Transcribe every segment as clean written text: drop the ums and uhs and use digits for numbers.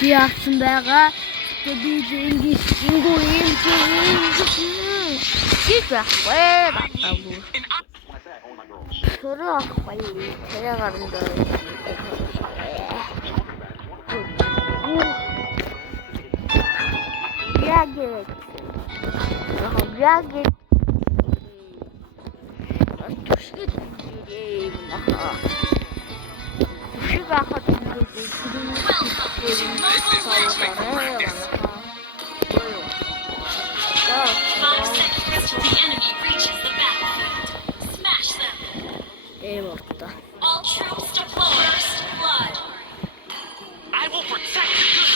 Би авсан байгаа. Би ингэж All troops deploy. First blood. I will protect you.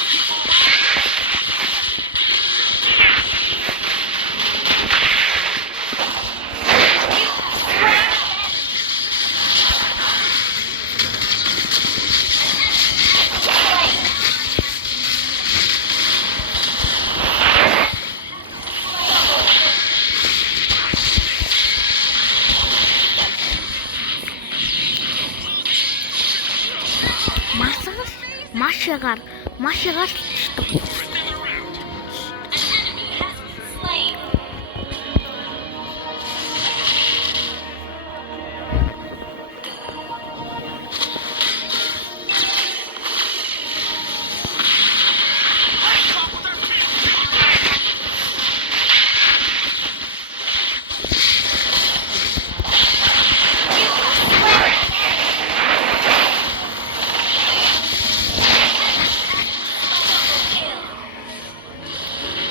Машагаар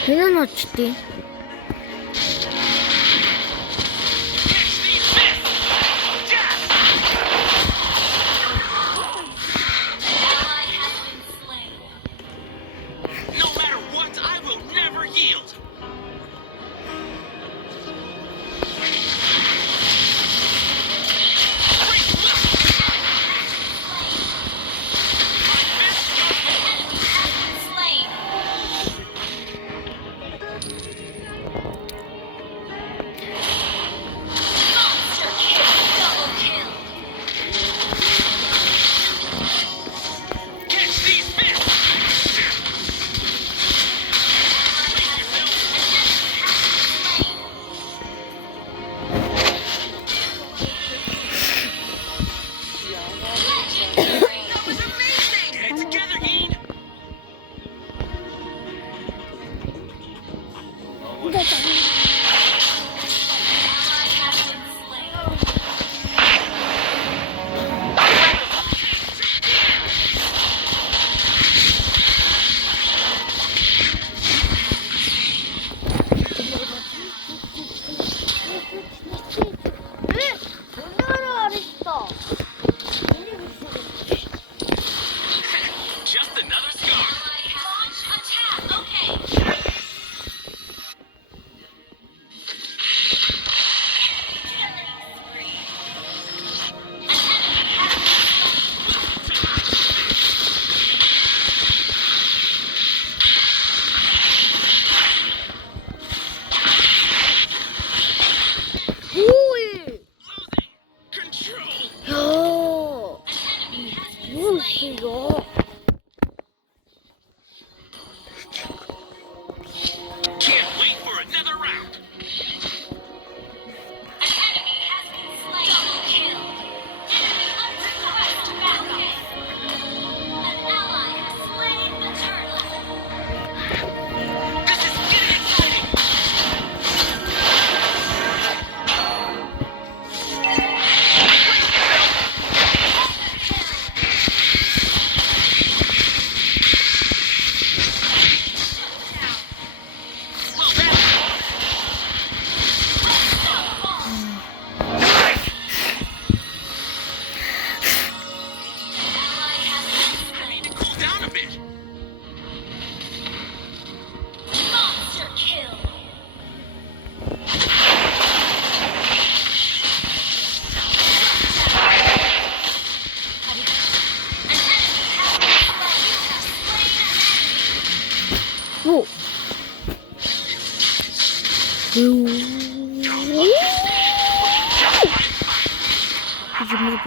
хэн очтیں۔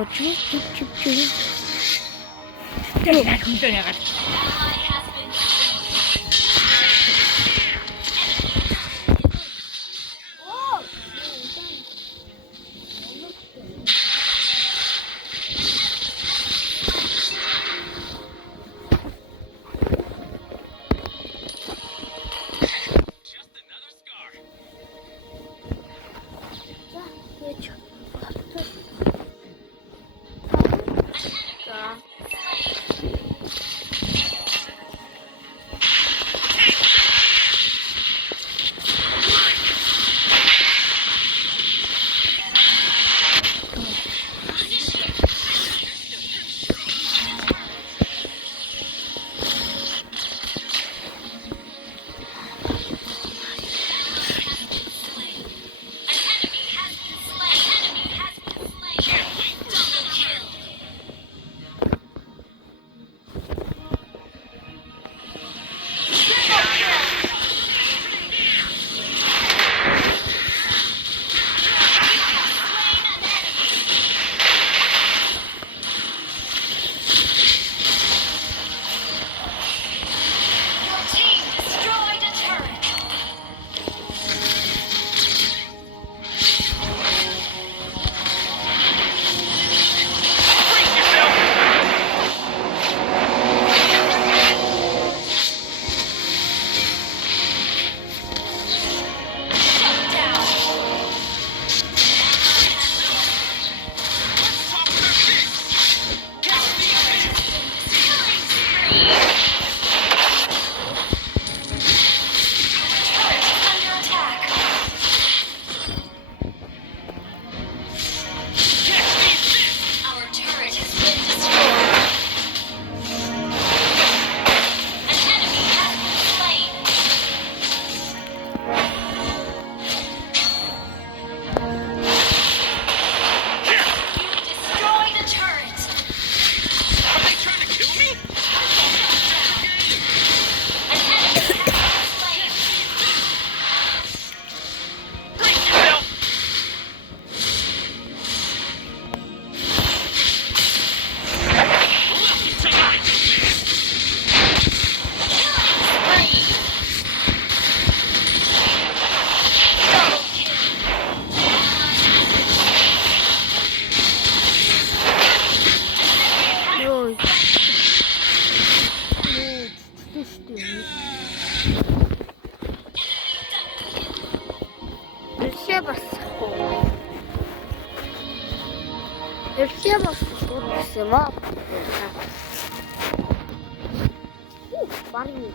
Почему чип-чип-чип? Яг хүндээ ягаад. Все максимум. Парни.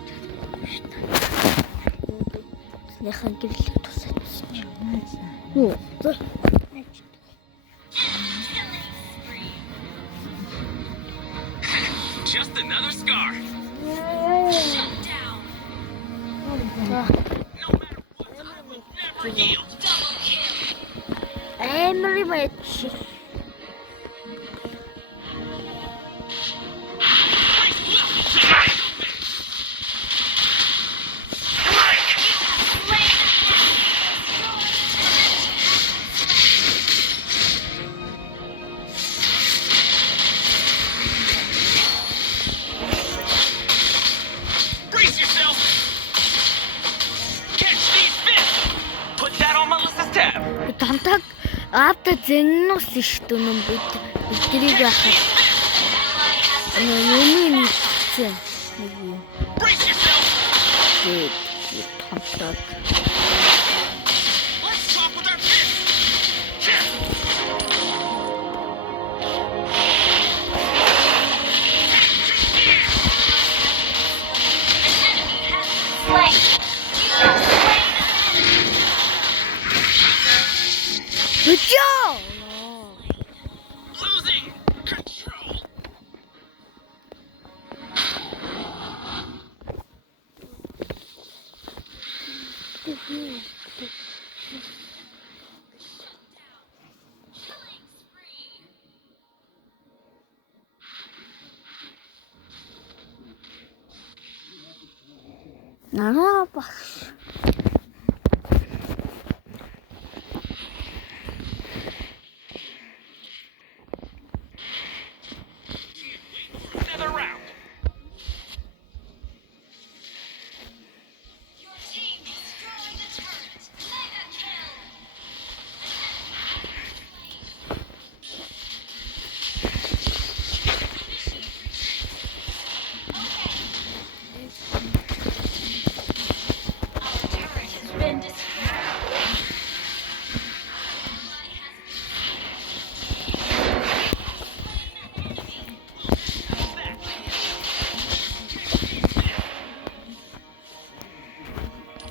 Снехан гэрэлт тусаач. Юу. Just another scar. Shut down. No matter what, I will never yield. Double kill. Emily match. Brace yourself. Catch these fists. Put that on Melissa's tab. Тантаг аавда зэннус шүү дээ нүм бидрийг яхаа. Нүмийн нэгсэн. Brace yourself. Тантаг. Let's talk with our fists. Good job. Losing control. Нараа багш.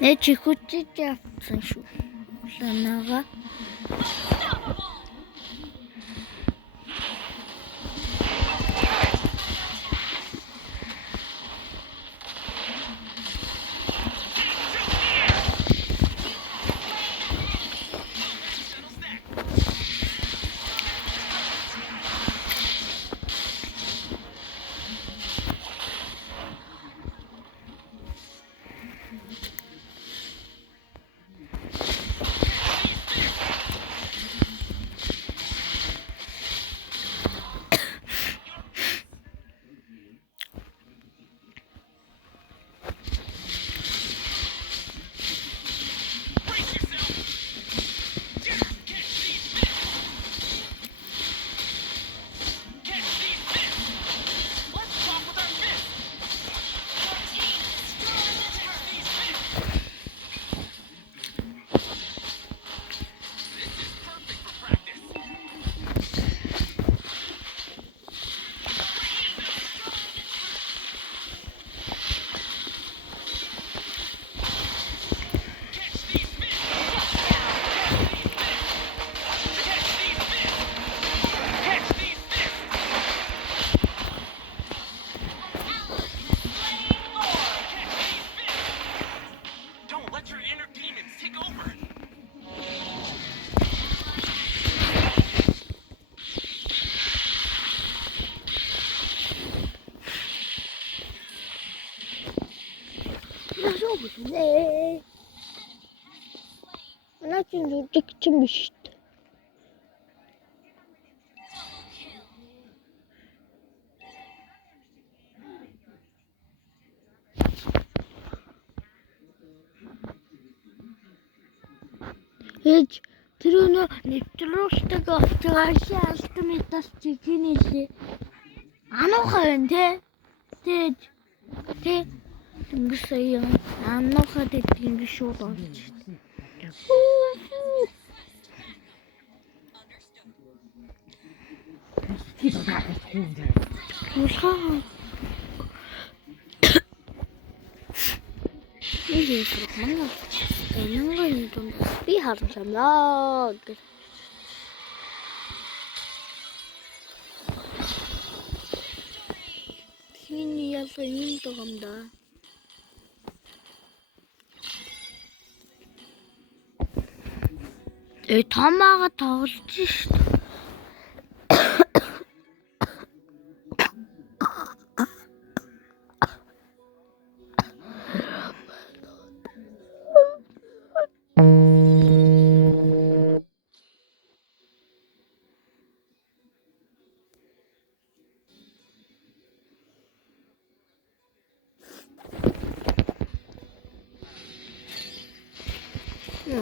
Нэ чихүчиж явсан шүү. Улаанага. Don't let your inner demons take over. 네. 나 지금 솔직히 미쳤다. Ээж тэр өнөө нэвтрүүлэгтэйг очиж алтмитас чигнэлээ. Ануухай байна те. Тэ ингэсэн юм. Ануухай гэдэг ингэ шууд орж. Мусхаа. 이게 그렇구나. 되는 거는 좀 삐하잖아. 신이어서 힘도 간다. 내 담화가 다 어찌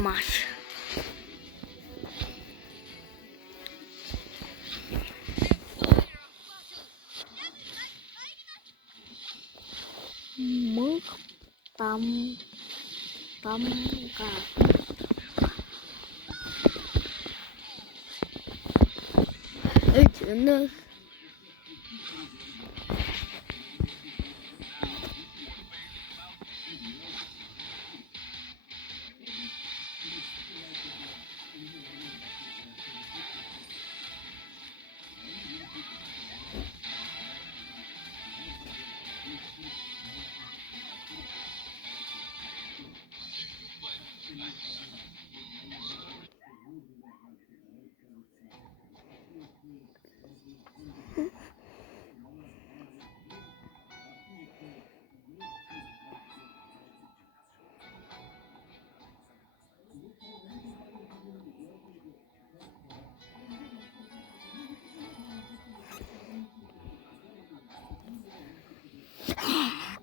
맛. 땀가. 저는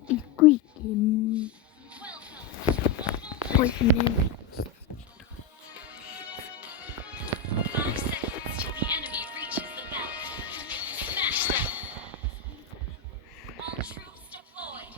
입고 있긴. 거기는 5 seconds till the enemy reaches the belt. Smash them. All troops deployed.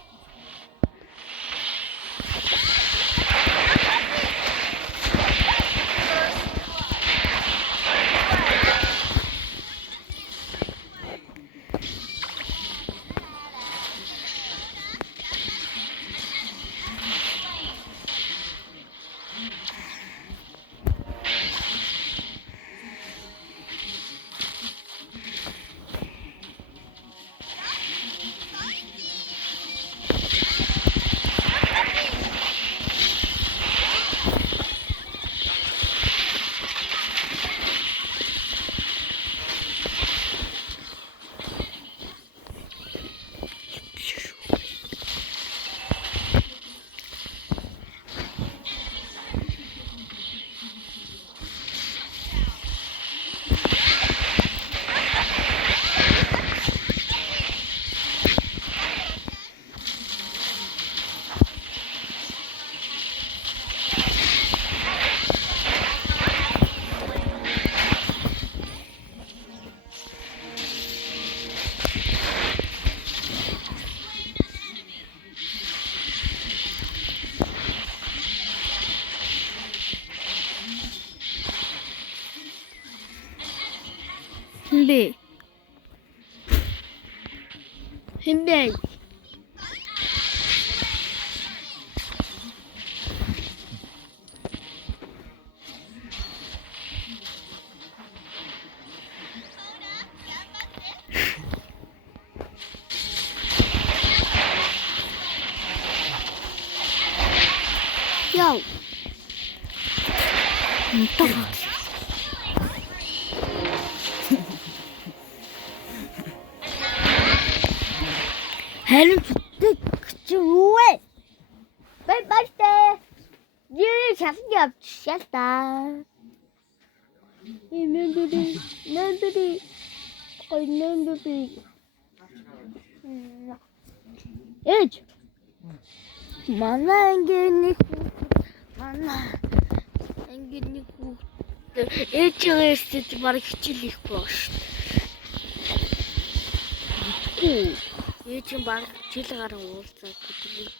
Хэмбэ. Яу. Тоо. Харин ч юу вэ? Бай. Юу шалгаж явчихсан л да. Нэмбэри. Ой нэмбэри. Ээж. Манай ангийн нэг ээжээс баг хичээл их боо шүү дээ. Ээж нь баг жил гарan уулзаад гэдэг.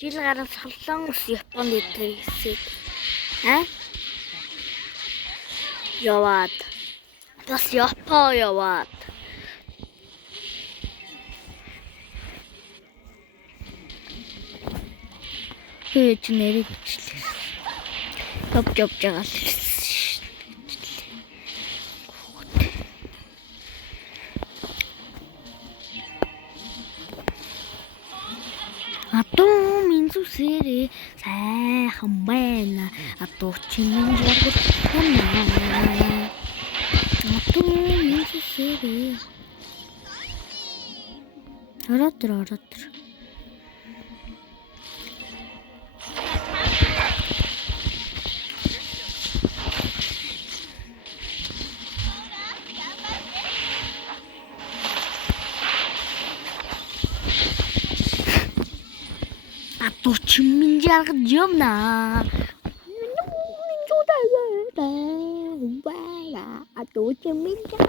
Жил гарan солон ус Японд идэрсэд. Яваад. Бас Япон яваад. Ээж нэрийг бичлээ. Явж байгаа л ирсэн. Атом инсүсэрэ сайхан байна. Атом чинь жаргал байна. Атом инсүсэрэ. Ороод. Атом чинь жаргал юмна. Атом чинь жаргал.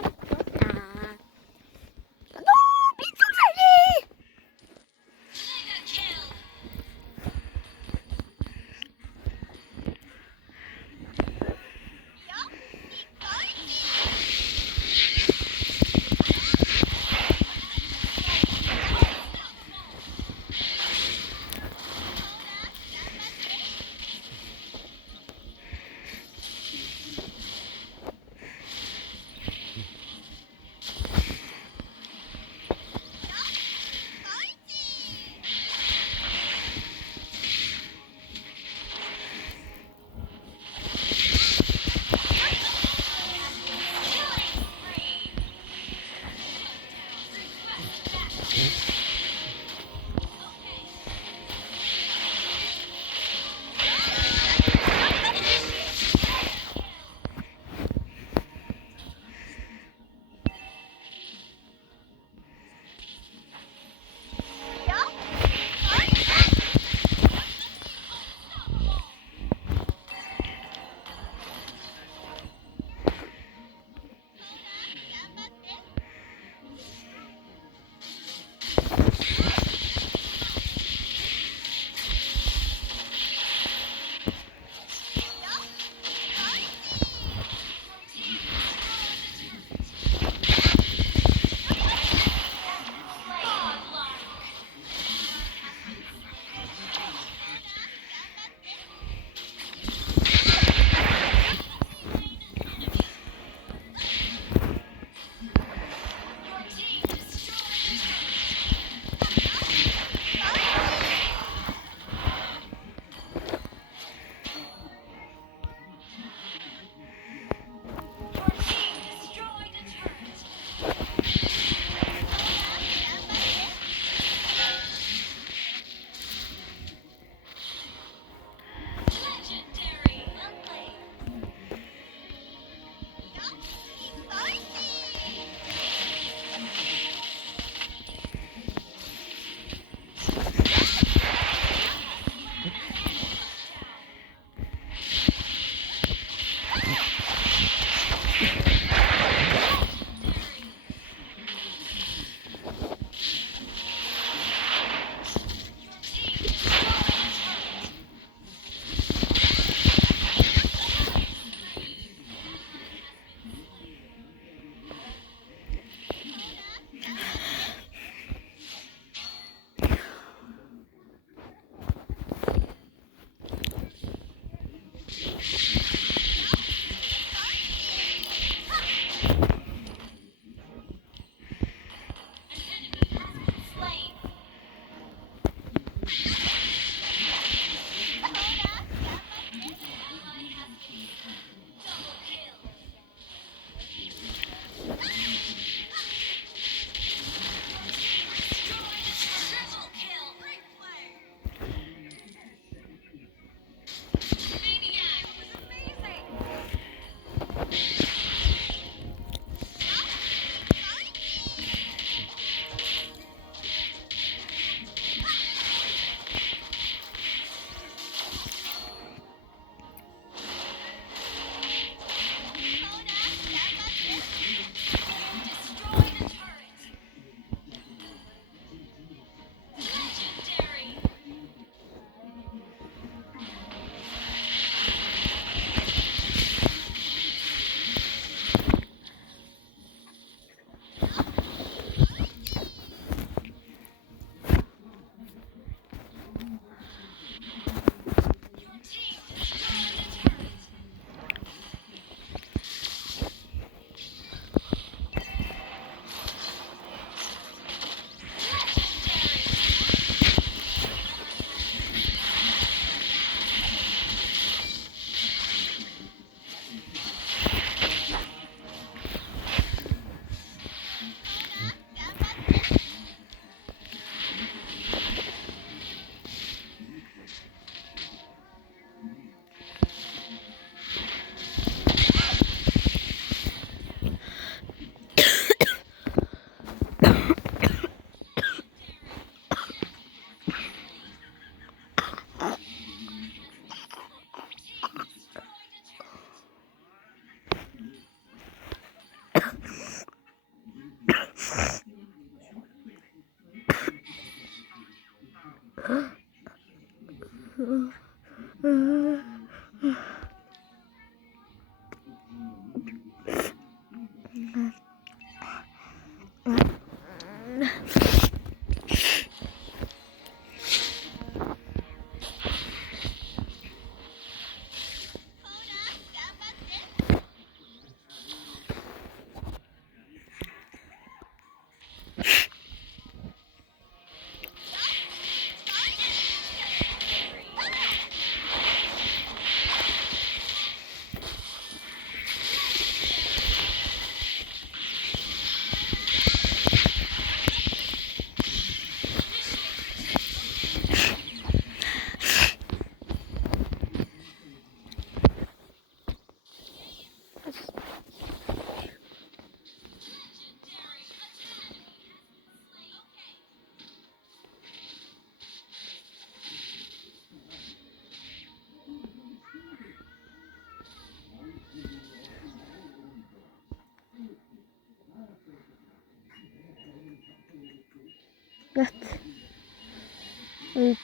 Ухтэн.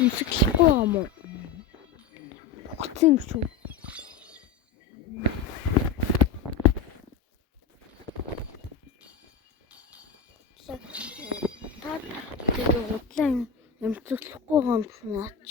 Өмсөглөхгүй юм уу? Хугацсан юм шүү. Та тэгээ удлаа өмсөглөхгүй юм шүү наач.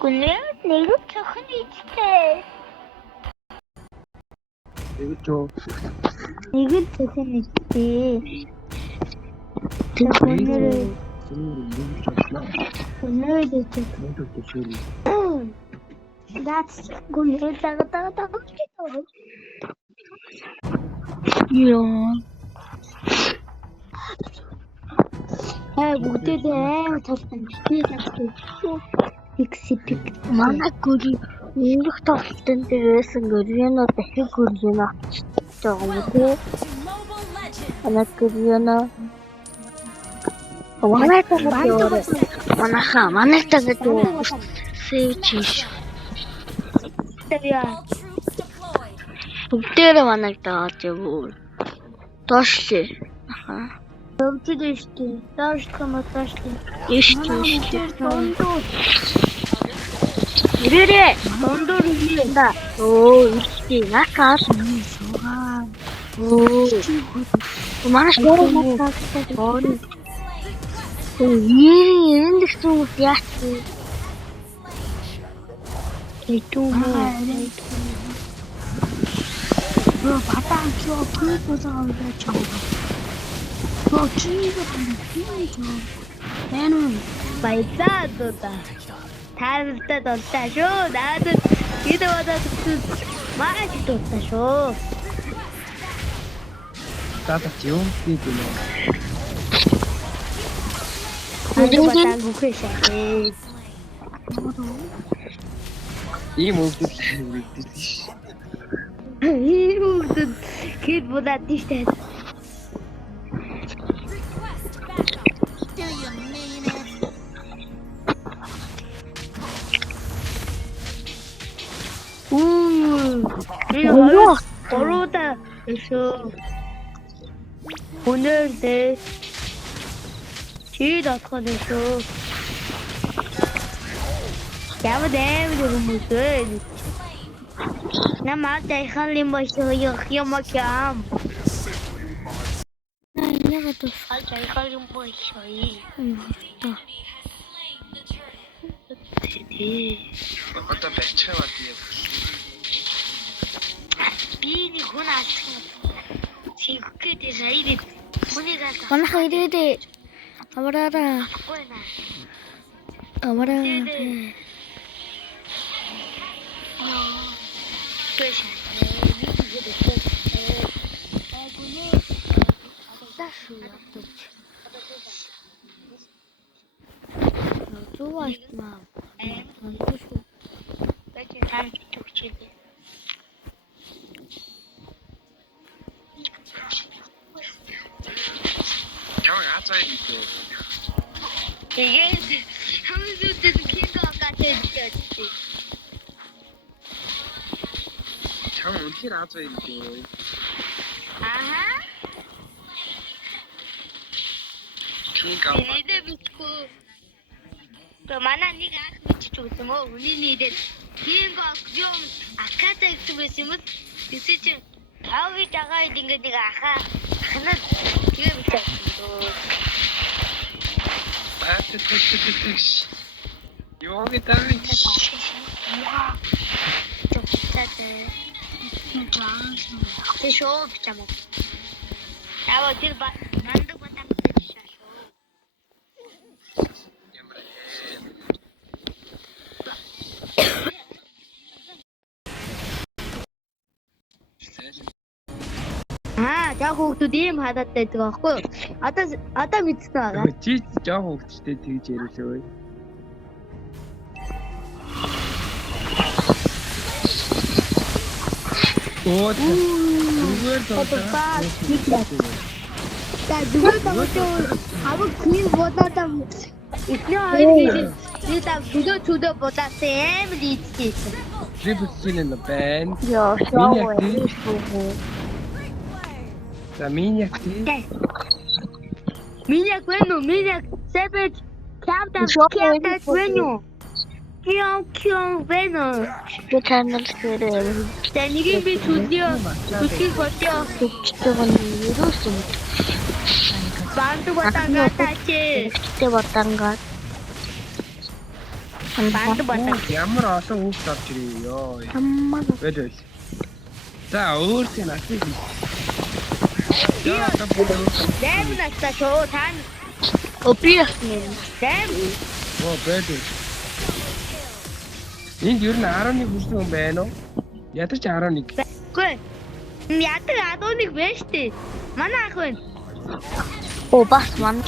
Гүнээ нэг цохон ичтэй. Нэг цохон ичтэй. That's гүнээ тагтаа. Яа. Бүгдээ аим толсон. Би надад Фиксипик. Манай гүри нэг толтон дээрсэн гүрийнө дахин гүрийнө авчиж байгаа юм тий. Манай гүрийнө. Манай тагад сэвчиш. Тэвяа. Бүгдээ манай тагад юу. Тошли. Өвчдөштэй. Таашкама таашли. Иштэй. Ирээрээ. Дондор хийлээ. Оо, иштэй. Накаас. Оо. Манай школын тагтай. Оо, энэ дэхтүүс яах вэ? Бро, батан чоо күйпозоо чоо. Бро, чигээ хинжоо. Тэнү баясаадаа. Таалтай донтаа шүү. Надад хэд удаад маш донтаа шүү. Тата юм гэдэг нь. Батан гүхэшээ. Ийм өвдөж Хүүхдүүд гээд болоод тийштэй. Энэ ороода өшөө. Өнөөдөр чи дотгоо өшөө. Ямар хүмүүс вэ? Намайг дахин лимбошоо юм ям. Яагаад вэ? Дахин лимбошоо. Одоо барьчихаа тийм. Би хүн алсан. Сиггээд ирээд хүнийг алсан. Манайх ирээд аваараа. Аваараа. Чамайг аацаа идэх. Тэгээд хүмүүсүүд кино гацаад идэх. Чамайг үнэхээр аацаа идэх. Аха. Кинга. Ирээд битгүү. Манай нэг ах мэдчих үгүй мó. Үний нэрээр кино юм аката гэсэн байсан юм. Тэсээ чи тавыг дагаа ингээд нэг ахаа ханаад тийм бичсэн. Юу гэдэг вэ? Ты шоу почему? А вот ты банду потом шоу. За хүүхдүүд ийм хадаатай байдаг аахгүй юу? Одоо мэдсэн байгаа. Чи жоох хөвгчтэй тэгж ярилээ. Оо зүгээр За зүгээр тавчаа авах кин бодоод ихний хоёр би та бүдөө бодоод юм дийдсэн. Трипл на бэн. Яа, За миньяк тий. Миньяк сэбэж капта вэню. Кион вэню. Би чанал хэрэг. Тэнийг би түлээ. Түлхийг болёо. Түлхтэйгэн юусэн. Банду батангаа таач. Тэ батангаа. Банду батангаа. Ямар олон хүүхд авч ирээ ёо. Хаммаа. Бэлээ. За өөртөө насыг. Дэм настаа шоо тань. Опиасны. Дэм. Оо бэлээ. Энд ер нь 11 хүрсэн хүн байна уу? Ядарч 11. Гүй. Ядаг 11 байна штэ. Манай ах байна. Оо бас манай.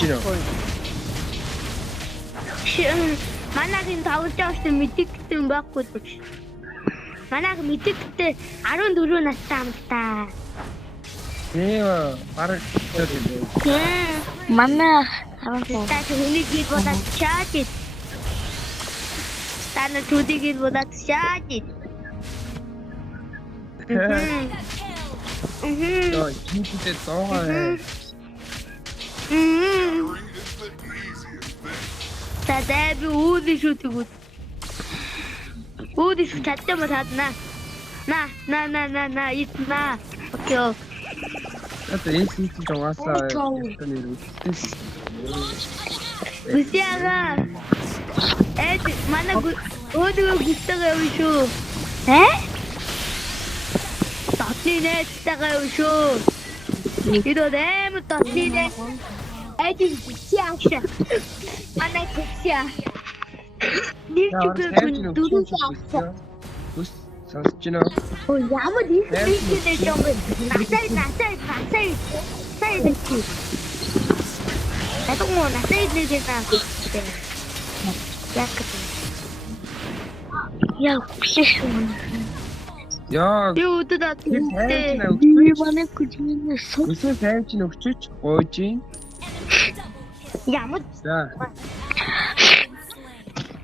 Манайхын тавж авсан мэдэгдсэн байхгүй л. Манайх мэдэгдээ 14 настай юм та. Ээ, бараг тийм. Манай та хүнийг гээд бодож чаач. Таны түдийг бодож чаач. Яа, чинтэй зоогоо. Тадай би үүдиш үтгүүд. Үүдиш чадсан ба тадна. На, итна. Окей. Одоо энэ сүүлийн жагаасаа ястаа нэр үстэй. Үсяга. Манай өөдөө гистагаа юу шүү? Татны нэттэйгээ юу шүү? Идодэм татны нэт. Эдин чиаш. Манай чиаш. Нэрчүүгээ дөрөв авсан. Үс сонсож байна уу? Оо ямар их хийх юм бэ? Насай. Сая дэчи. Это мона, сая дэчи на. Яг. Я пишу. Яа, Би өдөд хайж аттай. өгч. Би манай гүжинээс үсээ сайж нөгчөж гоожин. ямар За.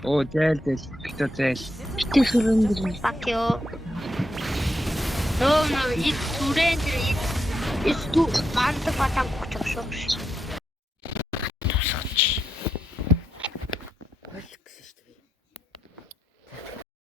Оо, зээл. битээ сүрэн. Fuck you. No, ит түрэн дэр ит ту манд батан гуч.